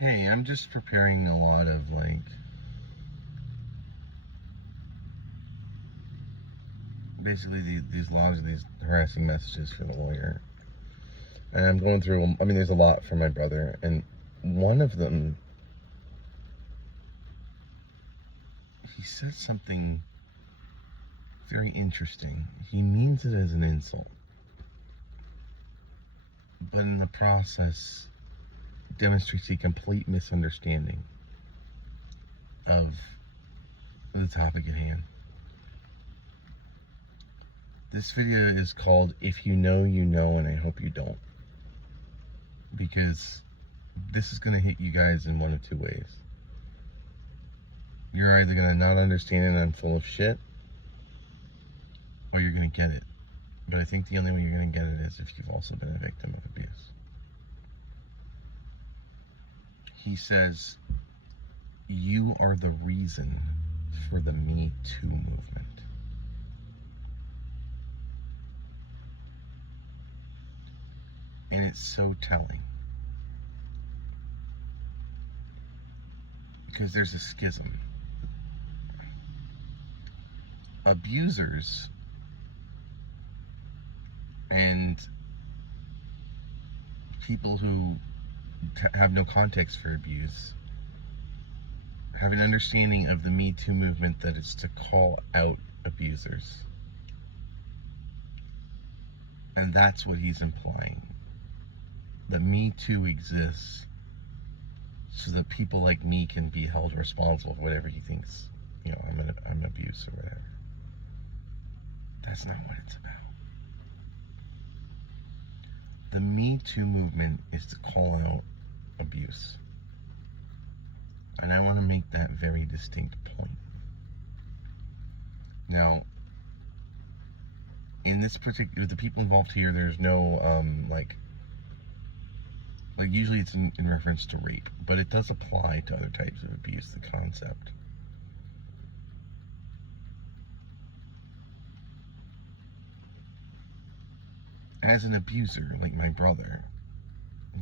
Hey, I'm just preparing a lot of basically these logs, these harassing messages for the lawyer. And I'm going through them. I mean, there's a lot from my brother. And one of them, he said something very interesting. He means it as an insult. But in the process, demonstrates a complete misunderstanding of the topic at hand. This video is called If You Know, You Know, and I Hope You Don't. Because this is going to hit you guys in one of two ways. You're either going to not understand it and I'm full of shit, or you're going to get it. But I think the only way you're going to get it is if you've also been a victim of abuse. He says, you are the reason for the Me Too movement. And it's so telling. Because there's a schism. Abusers and people who have no context for abuse have an understanding of the Me Too movement that it's to call out abusers. And that's what he's implying. That Me Too exists so that people like me can be held responsible for whatever he thinks, I'm abuse or whatever. That's not what it's about. The Me Too movement is to call out abuse. And I want to make that very distinct point. Now, in this particular, the people involved here, there's no, usually it's in reference to rape, but it does apply to other types of abuse, the concept. As an abuser, like my brother,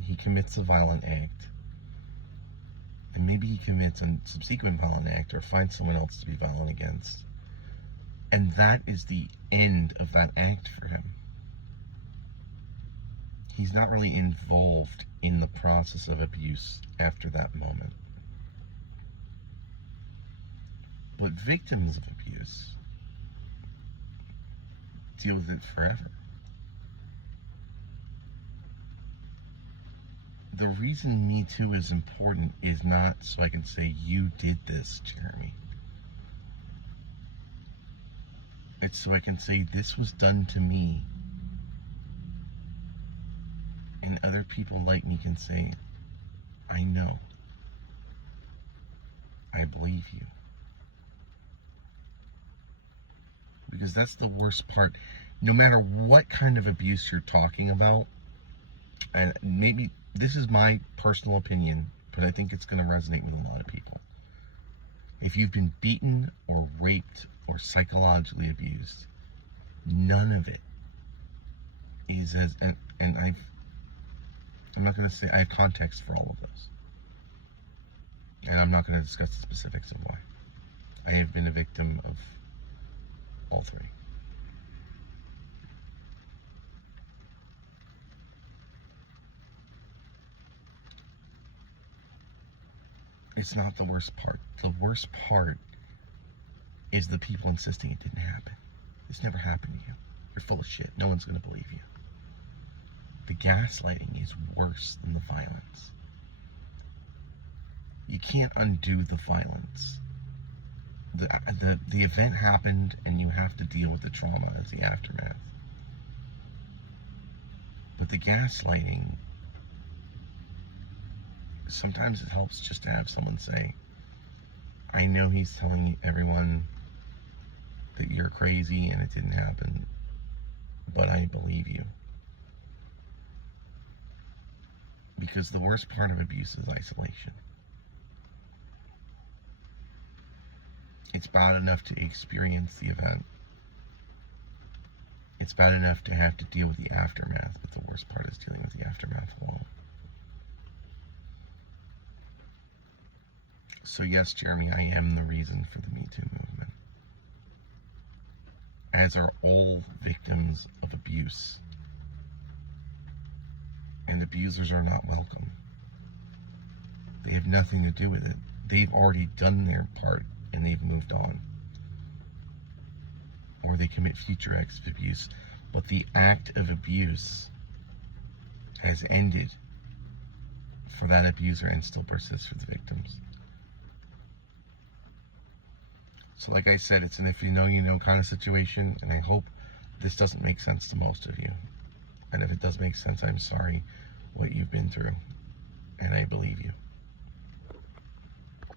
he commits a violent act, and maybe he commits a subsequent violent act or finds someone else to be violent against, and that is the end of that act for him. He's not really involved in the process of abuse after that moment. But victims of abuse deal with it forever. The reason Me Too is important is not so I can say, you did this, Jeremy. It's so I can say, this was done to me. And other people like me can say, I know. I believe you. Because that's the worst part. No matter what kind of abuse you're talking about, and maybe this is my personal opinion, but I think it's going to resonate with a lot of people. If you've been beaten or raped or psychologically abused, none of it is as, and I'm not going to say, I have context for all of those. And I'm not going to discuss the specifics of why. I have been a victim of all three. It's not the worst part. The worst part is the people insisting it didn't happen. It's never happened to you. You're full of shit. No one's going to believe you. The gaslighting is worse than the violence. You can't undo the violence. The event happened and you have to deal with the trauma as the aftermath. But the gaslighting, sometimes it helps just to have someone say, I know he's telling everyone that you're crazy and it didn't happen, but I believe you. Because the worst part of abuse is isolation. It's bad enough to experience the event. It's bad enough to have to deal with the aftermath, but the worst part is dealing with the aftermath alone. So yes, Jeremy, I am the reason for the Me Too movement. As are all victims of abuse. And abusers are not welcome. They have nothing to do with it. They've already done their part and they've moved on. Or they commit future acts of abuse. But the act of abuse has ended for that abuser and still persists for the victims. So like I said, it's an if you know kind of situation, and I hope this doesn't make sense to most of you. And if it does make sense, I'm sorry what you've been through, and I believe you.